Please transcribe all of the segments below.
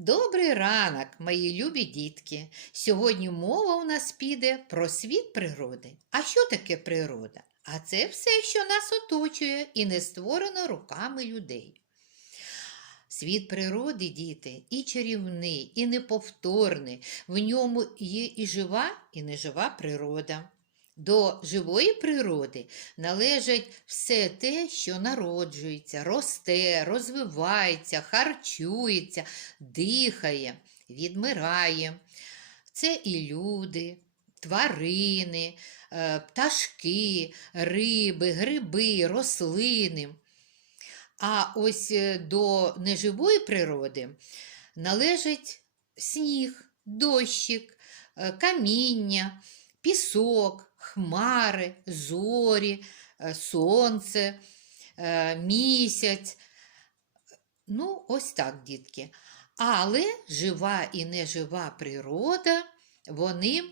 Добрий ранок, мої любі дітки. Сьогодні мова у нас піде про світ природи. А що таке природа? А це все, що нас оточує і не створено руками людей. Світ природи, діти, і чарівний, і неповторний. В ньому є і жива, і нежива природа. До живої природи належить все те, що народжується, росте, розвивається, харчується, дихає, відмирає. Це і люди, тварини, е, пташки, риби, гриби, рослини. А ось е, до неживої природи належить сніг, дощик, е, каміння, пісок, хмари, зорі, е, сонце, е, місяць. Ну, ось так, дітки. Але жива і нежива природа, вони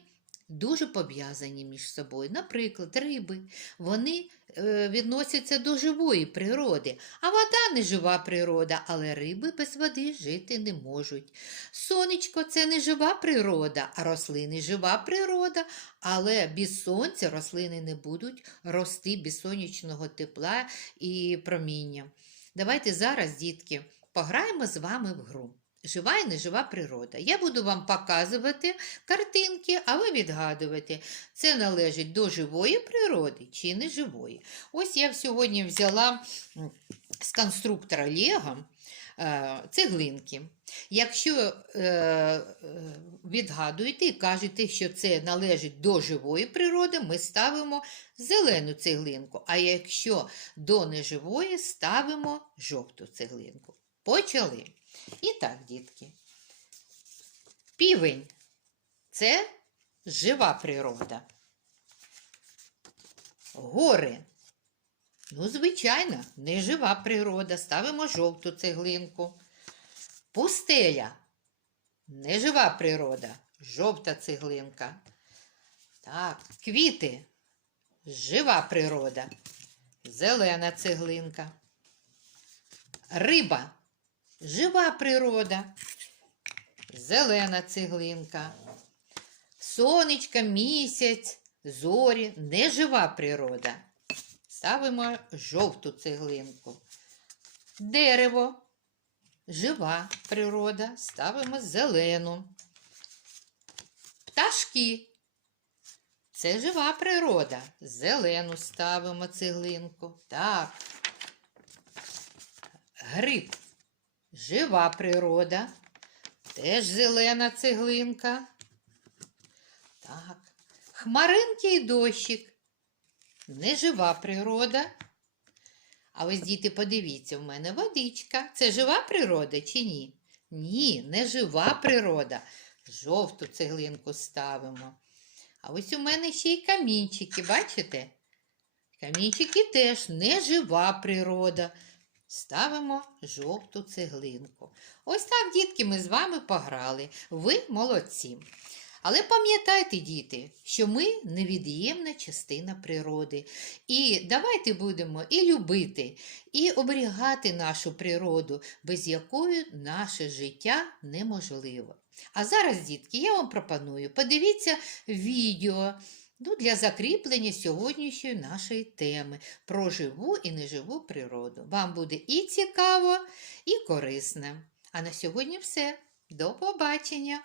дуже пов'язані між собою. Наприклад, риби, вони е, відносяться до живої природи, а вода не жива природа, але риби без води жити не можуть. Сонечко це не жива природа, а рослини жива природа, але без сонця рослини не будуть рости без сонячного тепла і проміння. Давайте зараз, дітки, пограємо з вами в гру. Жива і нежива природа. Я буду вам показувати картинки, а ви відгадувати, це належить до живої природи чи неживої. Ось я сьогодні взяла з конструктора Лего е, цеглинки. Якщо е, е, відгадуєте і кажете, що це належить до живої природи, ми ставимо зелену цеглинку. А якщо до неживої, ставимо жовту цеглинку. Почали. І так, дітки. Півень це жива природа. Гори. Ну, звичайно, не жива природа. Ставимо жовту цеглинку. Пустеля. Нежива природа. Жовта цеглинка. Так, квіти. Жива природа. Зелена цеглинка. Риба. Жива природа. Зелена цеглинка. Сонечка, місяць, зорі. Нежива природа. Ставимо жовту цеглинку. Дерево. Жива природа. Ставимо зелену. Пташки. Це жива природа. Зелену ставимо цеглинку. Так. Гриб. Жива природа. Теж зелена цеглинка. Так. Хмаринки і дощик. Нежива природа. А ось, діти, подивіться, в мене водичка. Це жива природа чи ні? Ні, не жива природа. Жовту цеглинку ставимо. А ось у мене ще й камінчики, бачите? Камінчики теж не жива природа. Ставимо жовту цеглинку. Ось так, дітки, ми з вами пограли. Ви молодці. Але пам'ятайте, діти, що ми невід'ємна частина природи. І давайте будемо і любити, і оберігати нашу природу, без якої наше життя неможливо. А зараз, дітки, я вам пропоную, подивіться відео ну, для закріплення сьогоднішньої нашої теми про живу і неживу природу. Вам буде і цікаво, і корисно. А на сьогодні все. До побачення!